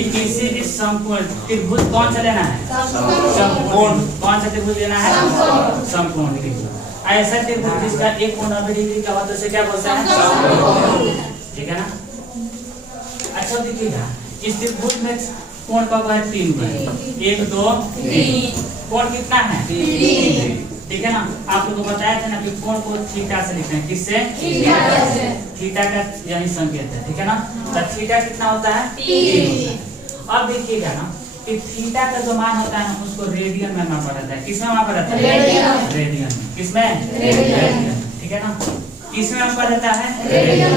कि किसी भी समकोण त्रिभुज कौन सा लेना है? समकोण। कौन सा त्रिभुज लेना है? समकोण त्रिभुज। ऐसा त्रिभुज जिसका एक कोण 90 डिग्री का हो तो उसे क्या बोलते हैं? ठीक है ना। अच्छा देखिएगा, इस त्रिभुज में कोण का है 3 है, 1 2 3। कोण कितना है? 3। ठीक है ना। आप लोगों को बताया था ना कि कोण को थीटा से लिखते हैं। किससे? थीटा का यही संकेत है। ठीक है ना। तो थीटा कितना होता है? 3। अब देखिएगा ना कि थीटा का जो मान होता है ना उसको रेडियन में मापा जाता है। किसमें मापा जाता है? रेडियन। किसमें? रेडियन। ठीक है ना। किसमें मापा जाता है? रेडियन।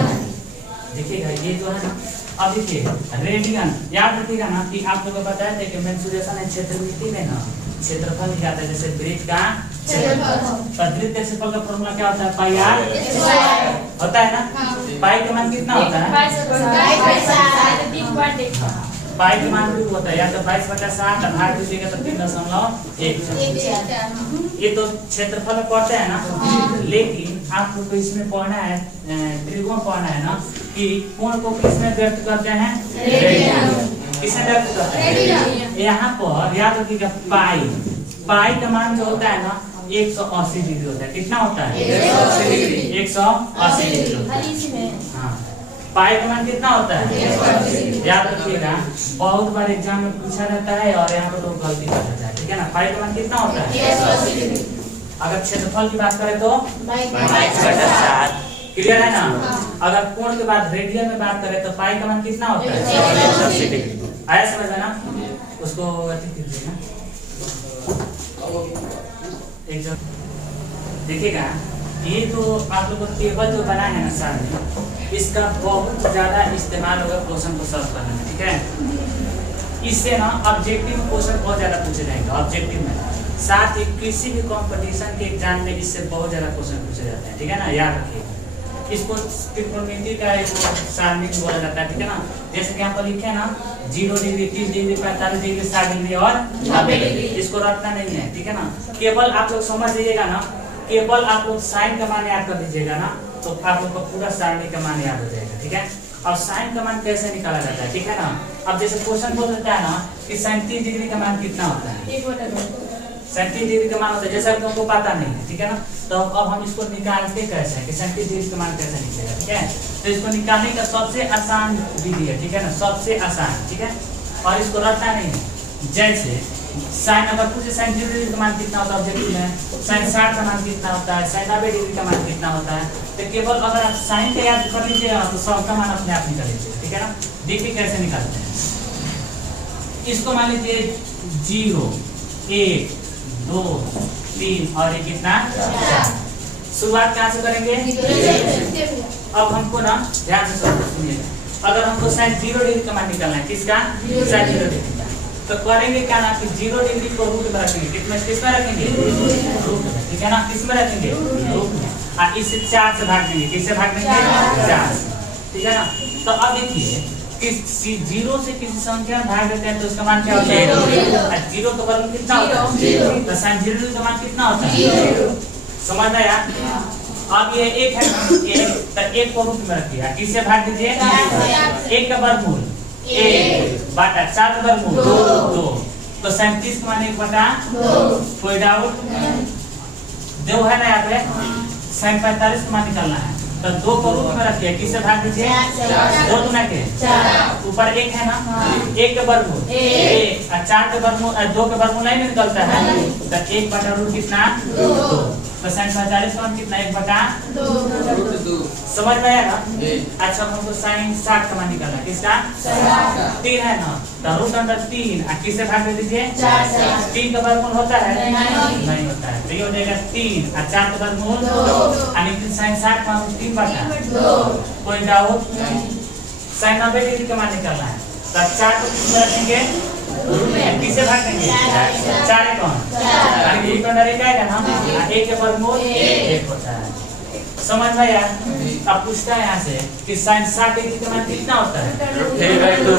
देखिएगा ये जो है ना, अब देखिए रेडियन याद रखिएगा ना कि आप लोगों को बताया था कि मेंसुरेशन है क्षेत्रमिति में ना क्षेत्रफल निकालते हैं। जैसे वृत्त का क्षेत्रफल, वृत्त क्षेत्रफल का फॉर्मूला क्या होता है? पाई आर होता है ना। पाई का मान कितना होता है? पाई का मान भी होता है या तो 22/7 भाग दीजिएगा तो 3.1। ये तो क्षेत्रफल में पढ़ते हैं ना। लेकिन आप लोग को इसमें पढ़ना है, त्रिकोण पढ़ना है ना कि कोण को किसमें व्यक्त करते हैं? किसमें व्यक्त करते हैं? यहाँ पर याद रखिएगा पाई का मान जो होता है ना 180 डिग्री होता है। कितना होता है? 180 डिग्री होता है। हाँ, पाई का मान कितना होता है? याद रखिएगा, बहुत बार एग्जाम में पूछा जाता है और यहाँ पर लोग गलती कर देता है। ठीक है ना। पाई का मान कितना होता है? अगर क्षेत्रफल की बात करें तो 22/7। क्लियर है ना। अगर कोण के बाद रेडियन में बात करें तो पाई का मान कितना होता है? 180 डिग्री। आया समझ में ना। उसको कीजिए ना। देखिएगा ये तो आप लोगों को टेबल जो बना है ना सामने, इसका बहुत ज्यादा इस्तेमाल होगा क्वेश्चन को सॉल्व करने में। ठीक है। इससे ना ऑब्जेक्टिव क्वेश्चन बहुत ज्यादा पूछे जाएंगे ऑब्जेक्टिव में। साथ ही किसी भी कंपटीशन के एग्जाम में इससे बहुत ज्यादा क्वेश्चन पूछे जाते हैं। ठीक है ना। याद रखिए इसको त्रिकोणमिति का एक सारणी बोला जाता है। ठीक है ना। जैसे कि यहाँ पर लिखे ना 0 डिग्री 30 डिग्री 45 डिग्री 60 डिग्री और 90 डिग्री। इसको रटना नहीं है। ठीक है ना। केवल आप लोग समझ लीजिएगा ना, केवल आप लोग साइन का मान याद कर लीजिएगा ना तो आप लोग को पूरा सारणी का मान याद हो जाएगा। ठीक है। और साइन का मान कैसे निकाला जाता है? ठीक है ना। अब जैसे क्वेश्चन बोल देता है ना कि 37 डिग्री का मान कितना होता है? 37 डिग्री का मान होता है। जैसा तुमको पता नहीं है। ठीक है ना। तो अब हम इसको निकालते कैसे हैं कि 37 डिग्री का मान कैसे निकलेगा? ठीक है। तो इसको निकालने का सबसे आसान विधि है। ठीक है ना। सबसे आसान। ठीक है। और इसको रटना नहीं है। जैसे साइन अगर पूछे साइन 0 डिग्री का मान कितना होता है ऑब्जेक्टिव में, साइन 60 का मान कितना होता है, साइन 90 डिग्री का मान कितना होता है, तो केवल अगर आप साइन का याद कर लीजिएगा तो सब का मान अपने आप निकाल लीजिए। ठीक है ना। देखिए कैसे निकालते हैं। इसको मान लीजिए 0 1 2 3 और ये कितना 4। शुरुआत कहाँ से करेंगे? अब हमको ना ध्यान से सुनिए, अगर हमको साइन 0 डिग्री का मान निकालना है, किसका? साइन 0 डिग्री का, तो करेंगे क्या ना कि 0 डिग्री को रूट में रखेंगे। किसमें रखेंगे? रूट में। ठीक है ना। किसमें रखेंगे? रूट में। और इसे 4 से भाग देंगे। किससे भाग देंगे? 4 से। ठीक है ना। तो अब देखिए कि 0 से किसी संख्या में भाग देते हैं तो उसका मान क्या होता है? 0 का वर्ग कितना होता है? तो साइन 0 डिग्री का मान कितना होता है? समझ में आया? अब ये 1 है, 1 तो 1 को रूट में रखिए। किससे भाग दीजिए? 1 का वर्गमूल 1/4 का वर्गमूल 2। तो 37 का मान 1/2। कोई डाउट? 2 है ना यहाँ पे। साइन 45 का मान निकालना है तो 2 को रूट में रखिए। किससे भाग दीजिए? 2 दूना के 4। ऊपर 1 है ना, 1 का वर्गमूल 1 और 4 का वर्गमूल 2 का वर्गमूल नहीं निकलता है तो 1/√2 कितना? 2। तो साइन 45 का मान कितना? 1/2। समझ में आया ना? अच्छा हमको साइन 60 का मान निकालना है। किसका? 3 है ना, तो √3 और किससे भाग दे दीजिए? 3 का वर्गमूल होता है? नहीं होता है। तो ये हो जाएगा 3 और 4 का वर्गमूल 2 यानी साइन 60 का मान 3/2। कोई डाउट? साइन 90 डिग्री का मान निकालना है तो 4 को किसमें रखेंगे? किससे भाग देंगे? 4 कौन? यानी 1/1 आएगा ना। 1 के वर्गमूल 1 होता है। समझ में आया? अब पूछता है यहाँ से कि साइन 60 डिग्री का मान कितना होता है? 3/2।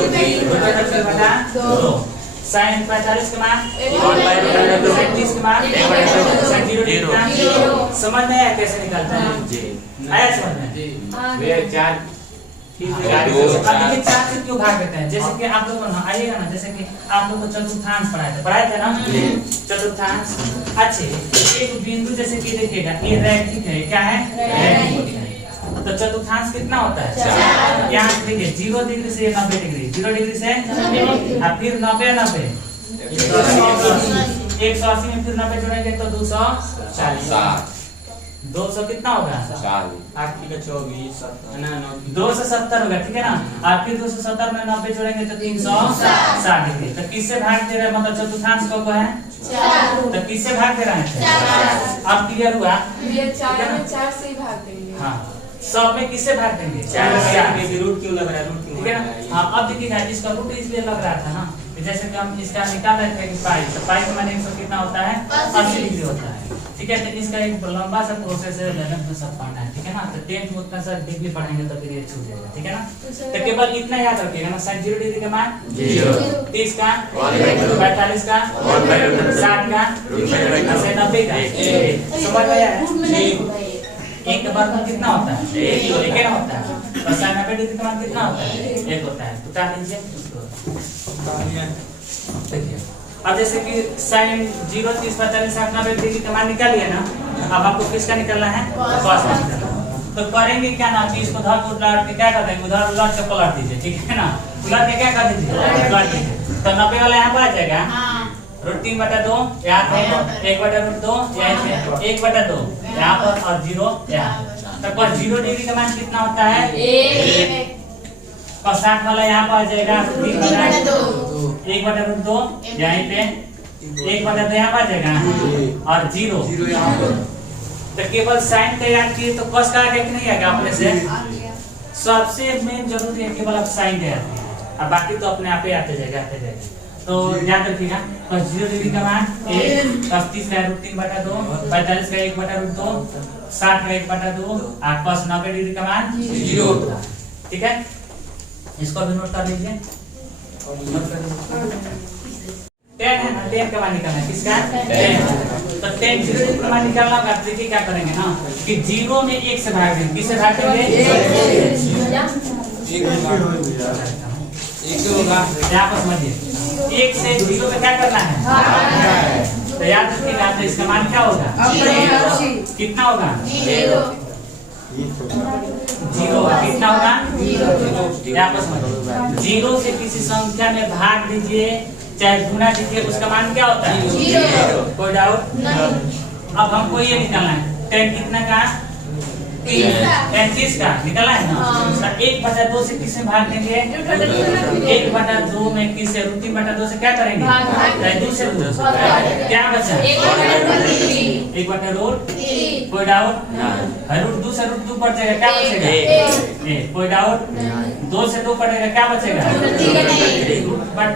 साइन 45 का मान 1/2। 37 का मान 1/2। समझ में आया कैसे निकालता है? आया समझ में? अब देखिए 4 से क्यों भाग देते हैं? जैसे कि आप लोग आइएगा ना, जैसे कि आप लोग को चतुर्थांश पढ़ाए थे ना, चतुर्थांश। अच्छे, एक बिंदु जैसे कि देखिएगा ये रैखिक है, क्या है? रैखिक है। तो चतुर्थांश कितना होता है? 4। यहाँ से देखिए 0 डिग्री से 90 डिग्री, 0 डिग्री से और फिर 90 90 180 में फिर 90 जोड़ेंगे तो 240। 200 कितना होगा? 270 होगा, ठीक है ना। और फिर 270 में 90 जोड़ेंगे तो 360 डिग्री। तो किससे भाग दे रहे हैं? मतलब चतुर्थांश को है 4। तो किससे भाग दे रहे हैं? 4। अब क्लियर हुआ? 4 में 4 से ही भाग देंगे। हाँ, सब में किससे भाग देंगे? 4 से। रूट क्यों लग रहा है? रूट ठीक है ना। हाँ, अब देखिएगा इसका रूट इसलिए लग रहा था ना, जैसे कि हम इसका निकाल रहे थे कि पाई, तो पाई का मान 100 कितना होता है? 80 डिग्री होता है। ठीक है, तो इसका एक लंबा सा प्रोसेस है, 11th में सब पढ़ना है, ठीक है ना। तो 10th में उतना सा डिग्री पढ़ेंगे तो फिर ये छूट जाएगा, ठीक है ना। तो केवल इतना याद रखिएगा ना, sin 0 डिग्री का मान 0, 30 का 45 का 60 का 90 का। समझ में आया है? एक के बाद में कितना होता है? 1 ना होता है। और sin 90 डिग्री का मान कितना होता है? 1 होता है। उतार लीजिए उसको। देखिए अब जैसे कि sin 0 30 45 60 90 डिग्री का मान निकालिए ना। अब आपको किसका निकालना है? cos का निकालना है। तो करेंगे क्या ना कि इसको धर को उलट के क्या कर देंगे? उधर उलट के पलट दीजिए, ठीक है ना। उलट के क्या कर दीजिए? उलट दीजिए। तो 90 वाला यहाँ पर आ जाएगा। √3/2 यहाँ पे 1/√2 यहाँ पे 1/2 यहाँ पर और 0 यहाँ। तो cos 0 डिग्री का मान कितना होता है? 1। और 60 वाला यहाँ पर आ जाएगा 3/2 1/√2 यहीं पे 1/2 यहाँ पर आ जाएगा और 0 यहाँ पर। तो केवल साइन का याद किए तो cos का आगे कि नहीं आएगा अपने से? सबसे मेन जरूरी है केवल आप साइन का याद कीजिए, अब बाकी तो अपने आप ही आते जाएगा। तो याद रखिएगा cos 0 डिग्री का मान 1, cos 30 का √3/2, 45 का 1/√2, 60 का 1/2 और cos 90 डिग्री का मान 0। ठीक है, इसको भी नोट कर लीजिए। tan है ना, tan का मान निकालना है। किसका? tan। तो tan 0 डिग्री का मान निकालना होगा। देखिए क्या करेंगे ना कि 0 में 1 से भाग देंगे। किससे भाग देंगे? 1 होगा। यहाँ पर समझिए 1 से 0 पे क्या करना है? तो याद रखिएगा तो इसका मान क्या होगा? कितना होगा? 0 कितना होगा? 0 से किसी संख्या में भाग दीजिए चाहे गुना दीजिए, उसका मान क्या होता है? 0। कोई डाउट? अब हमको ये निकालना है tan कितना का? 30 का निकाला है ना। 1/2 से किस में भाग देंगे? 1/2 में किस से? √3/2 से क्या करेंगे? 2 से 2 क्या बचा? 1/√3। कोई डाउट? √2 से √2 बढ़ जाएगा, क्या बचेगा? कोई डाउट? 2 से 2 पड़ेगा, क्या बचेगा?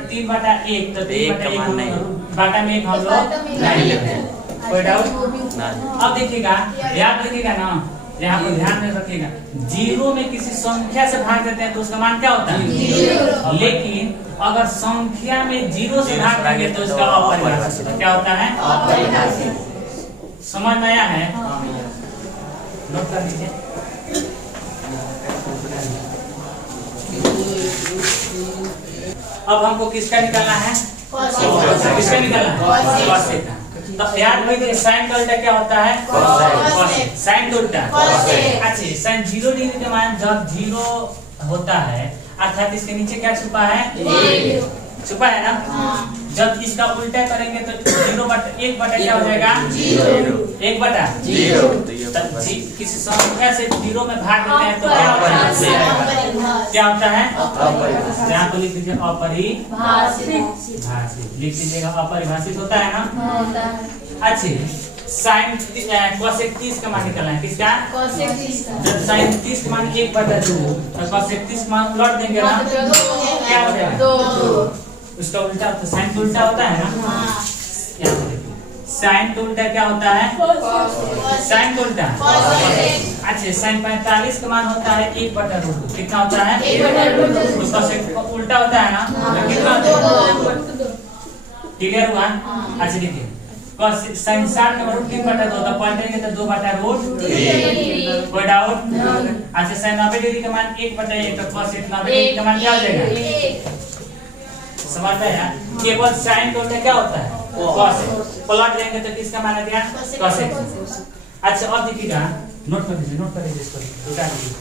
3/1। तो 3/1 बाटा में 1 हम लोग नहीं लेते। कोई डाउट? अब देखिएगा, याद रखिएगा ना, यहाँ पर ध्यान में रखिएगा 0 में किसी संख्या से भाग देते हैं तो उसका मान क्या होता है? 0। लेकिन अगर संख्या में 0 से भाग देंगे तो उसका अपरिभाषित क्या होता है? अपरिभाषित। समझ में आया है? नोट कर लीजिए। अब हमको किसका निकालना है? किसका निकालना है? cos का। तो याद रखिए साइन का उल्टा क्या होता है? cos। साइन का उल्टा अच्छा, साइन 0 डिग्री का मान जब 0 होता है अर्थात इसके नीचे क्या छुपा है? छुपा है ना। जब इसका उल्टा करेंगे तो 1/1 क्या हो जाएगा? 1/0। किसी संख्या से 0 में भाग देते हैं तो क्या होता है? क्या होता है? यहाँ तो लिख दीजिए अपरिभाषित। लिख दीजिएगा अपरिभाषित होता है ना। अच्छे, साइन cosec 30 का मान निकालना है। किसका? जब साइन 30 का मान 1/2 और cosec 30 का मान उलट देंगे ना, क्या हो जाएगा? उसका उल्टा, तो साइन का उल्टा होता है ना। साइन का उल्टा क्या होता है? साइन का उल्टा अच्छा, साइन 45 का मान होता है 1/√2। कितना होता है? 1/√2। उसका उल्टा होता है ना, कितना? क्लियर हुआ? अच्छा देखिए cos sin 60 का रूट 3 बटा 2 तो पलटेंगे तो 2 बटा रूट 3। कोई डाउट? अच्छा sin 90 डिग्री का मान 1 बटा 1 तो cos 90 डिग्री का मान क्या हो जाएगा? समझ में आया? केवल sin को क्या होता है? cos। पलट देंगे तो किसका मान आ गया? cos। अच्छा अब देखिएगा, नोट कर दीजिए इसको, उठा दीजिए।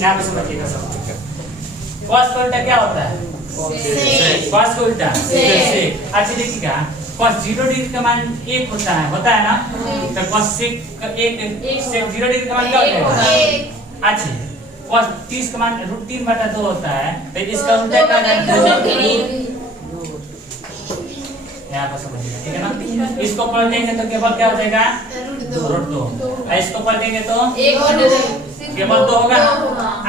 यहाँ पे समझिएगा सब। cos का उल्टा क्या होता है? cos का उल्टा sec। अच्छा देखिएगा, cos 0 डिग्री का मान 1 होता है ना? तो cos sec का 1 sec 0 डिग्री का मान क्या हो जाएगा? अच्छा cos 30 का मान रूट 3 बटा 2 होता है, तो इसका उल्टा क्या है? यहाँ पर समझिएगा, ठीक है ना? इसको पलटेंगे तो केवल क्या हो जाएगा? रूट 2। इसको पलटेंगे तो केवल 2 होगा।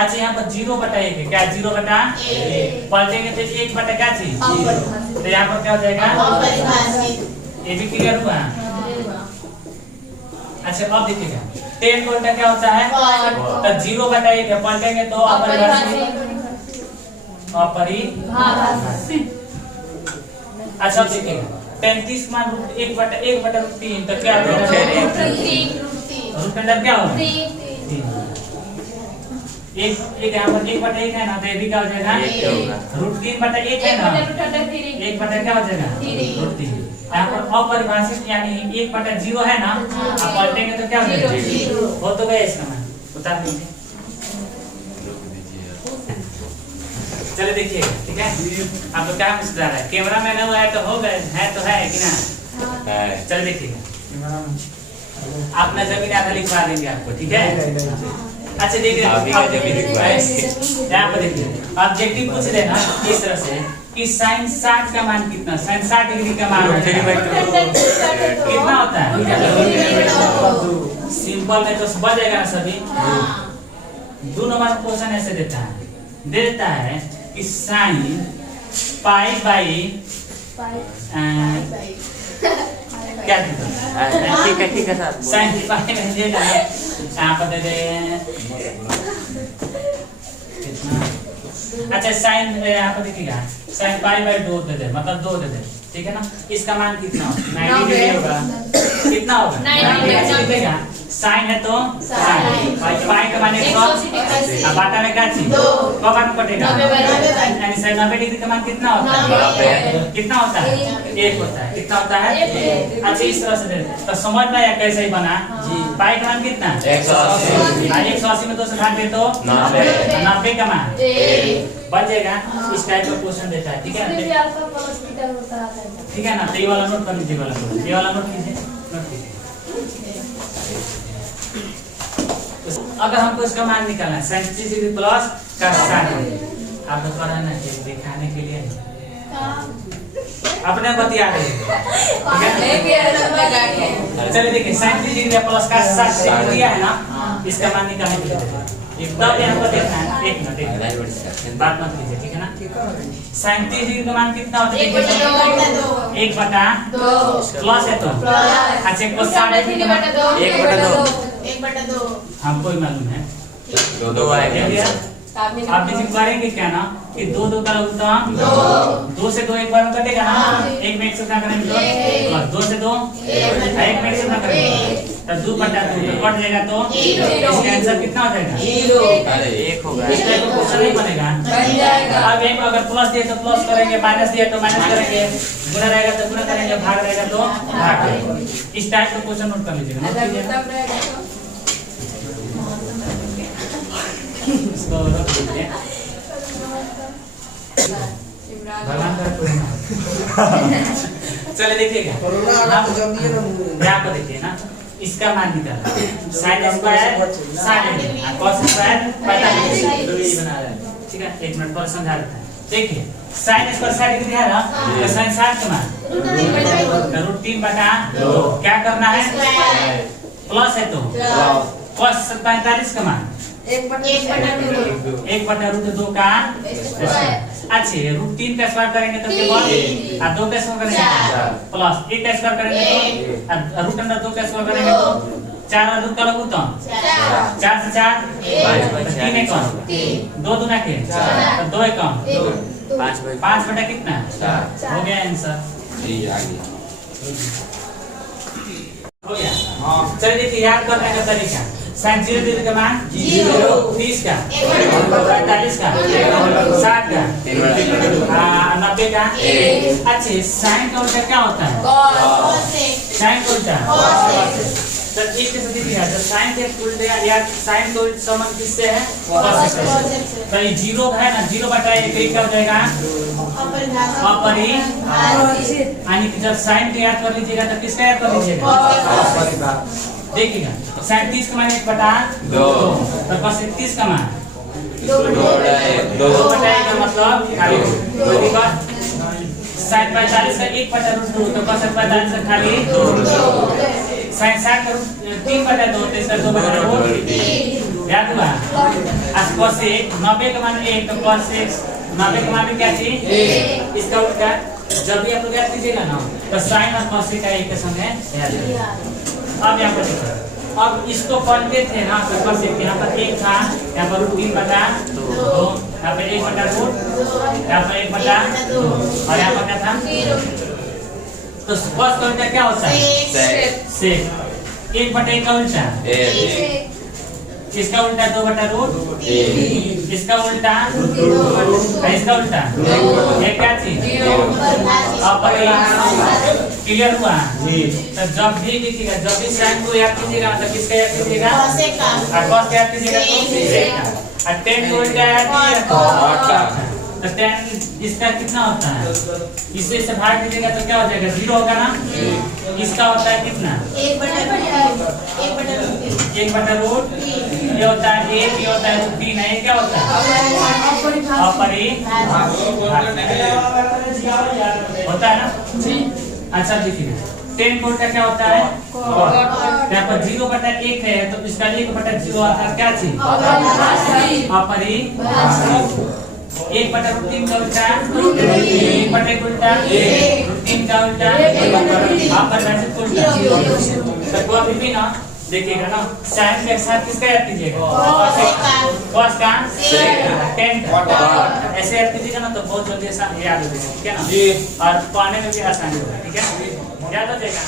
अच्छा यहाँ पर 0 बटा 1 है, क्या 0 बटा 1 पलटेंगे तो 1 बटा क्या चीज? तो यहाँ पर क्या हो जाएगा? ये भी क्लियर हुआ? अच्छा अब देखिएगा, 10 का उल्टा क्या होता है? तो 0 बटा 1 है, पलटेंगे तो अपरिभाषित। अच्छा देखिएगा, 35 का मान रूट 1 बटा रूट 3 तो क्या हो जाएगा? रूट अंडर क्या होगा? 1 यहाँ पर 1 बटा 1 है ना, तो ये भी क्या हो जाएगा? रूट 3 बटा 1 है ना, 1 बटा क्या हो जाएगा? रूट 3। यहाँ पर अपरिभाषित यानी 1 बटा 0 है ना, आप पलटेंगे तो क्या हो जाएगा? हो तो गया इसका मान, उतार दीजिए। चलिए देखिए, ठीक है? आपको क्या मैसेज आ रहा है? कैमरा में ना है तो हो गए, है तो है कि ना? चलिए देखिए, आप नजर भी आधा लिखवा देंगे आपको, ठीक है? अच्छा देखिए, यहाँ पर देखिए, ऑब्जेक्टिव पूछ देना इस तरह से कि sin 60 का मान कितना? sin 60 डिग्री का मान कितना होता है? सिंपल में तो बच जाएगा ना सभी। 2 नंबर क्वेश्चन ऐसे देता है कि sin पाई बाई क्या ठीक है सर, sin पाई में दे रहा है, यहाँ पर दे दे कितना? अच्छा sin यहाँ पर देखिएगा, sin पाई बाई 2 दे दे, मतलब 2 दे दे, ठीक है ना? इसका मान कितना होगा? 90 डिग्री होगा। कितना होगा? 90 डिग्री। साइन है तो साइन, पाई का मान 180, अब बाटा में क्या चीज? कब मान कटेगा? यानी sin 90 डिग्री का मान कितना होता है? कितना होता है? 1 होता है। कितना होता है? अच्छा इस तरह से दे, तो समझ में आया कैसे ही बना? पाई का मान कितना? 180 में 2 से भाग दे तो 90 का मान बच जाएगा। इस टाइप का क्वेश्चन देता है, ठीक है? ठीक है ना? तो ये वाला नोट कर लीजिए, ये वाला नोट कीजिए। अगर हमको इसका मान निकालना है sin 30 डिग्री प्लस का sin, आप बता रहे ना दिखाने के लिए अपने बतिया रहे हैं। चलिए देखिए, sin 30 डिग्री प्लस का sin दिया है ना, इसका मान निकालने के लिए तब यहाँ पर देखना है। एक मिनट बात मत कीजिए, ठीक है ना? sin 30 डिग्री का मान कितना होता है? 1 बटा 2 प्लस है तो अच्छा 1 बटा 2 हमको ही मालूम है, 2 आएगा। आप भी करेंगे क्या ना कि 2 का लघुत्तम 2 से 2 एक बार में कटेगा ना, 1 में 1 से गुणा करेंगे तो 2 से 2 1 में 1 से गुणा करेंगे तो 2 बटा 2 कट जाएगा, तो इसका आंसर कितना हो जाएगा? 1 होगा। इस टाइप का क्वेश्चन नहीं बनेगा। अब एक अगर प्लस दिए तो प्लस करेंगे, माइनस दिए तो माइनस करेंगे, गुणा रहेगा तो गुणा करेंगे, भाग रहेगा तो भाग करेंगे। इस टाइप का क्वेश्चन नोट कर लीजिएगा। इसको रख दीजिए, भगवान का। चलिए देखिएगा, यहाँ पर देखिए ना, इसका मान निकालना sin square sin cos square 45 बना रहा है, ठीक है? 1 मिनट पर समझा देता है। देखिए sin स्क्वायर 60 डिग्री है ना, तो sin 60 का मान रूट 3 बटा 2 क्या करना है? प्लस है तो cos 45 का मान 1 बटा रूट 2 का अच्छे रूट 3 का स्क्वायर करेंगे तो केवल 2 का स्क्वायर करेंगे प्लस 1 का स्क्वायर करेंगे तो रूट अंडर 2 का स्क्वायर करेंगे तो 4 और 2 का लघुत्तम 4 से 4 3 कम 2 दूना के 2 कम 5 बटा कितना? 4। हो गया आंसर। जी आगे। हो गया। चलिए देखिए याद करने का तरीका। साइन 0 0 का मान 0, 30 का 45 का 60 का 90 का। अच्छा साइन का उल्टा क्या होता है? साइन का उल्टा तो एक के साथ दिया तो साइन के उल्टे या साइन का उल्टा समान किससे है? cos से। तो ये 0 है ना 0 बटा 1 क्या हो जाएगा? अपरिभाषित। यानी कि जब साइन को याद कर लीजिएगा तो किसका याद कर लीजिएगा? देखिएगा साइन 30 का मान 1 बटा 2 तो cos 30 का मान 2 बटा 1 का मतलब खाली 2 साइन 45 का 1 बटा √2 तो cos 45 का खाली 2 साइन 60 का 3 बटा 2 तो इसका 2 बटा √3 याद हुआ। आज cos 90 का मान 1 तो cos 90 का मान भी क्या थी? इसका उल्टा जब भी आप लोग याद कीजिएगा ना तो साइन और cos का एक के संग है याद। अब यहाँ पर देखो अब इसको पढ़ते थे ना तो cos यहाँ पर 1 था यहाँ पर √3 बटा 2 यहाँ पर 1 बटा 2 यहाँ पर 1 बटा 2 और यहाँ पर क्या था? तो cos का उल्टा क्या होता है? सेक। 1 बटा 1 का उल्टा इसका उल्टा 2 बटा √3 इसका उल्टा इसका उल्टा ये क्या चीज? क्लियर हुआ? तो जब भी देखिएगा जब भी साइन को याद कीजिएगा मतलब किसका याद कीजिएगा? cos का याद कीजिएगा और tan को उल्टा याद कीजिएगा तो tan इसका कितना होता है? इसे से भाग दीजिएगा तो क्या हो जाएगा? 0 होगा ना। इसका होता है कितना? 1 बटा √3 ये होता है 1 ये होता है 3 है ये क्या होता है? अपरिभाषित होता है ना। अच्छा देखिए 10 को उल्टा क्या होता है? यहाँ पर 0 बटा 1 है तो इसका 1 बटा 0 आता है क्या चीज? अपरिभाषित। 1 बटा √3 का उल्टा 1 बटा 1 उल्टा √3 का उल्टा अपरिभाषित उल्टा। तो अभी भी ना देखिएगा ना साइन के साथ किसका याद कीजिएगा? cos का 10 का ऐसे याद कीजिएगा ना तो बहुत जल्दी याद हो जाएगा। ठीक है ना और पढ़ने में भी आसानी होगा। ठीक है याद हो जाएगा।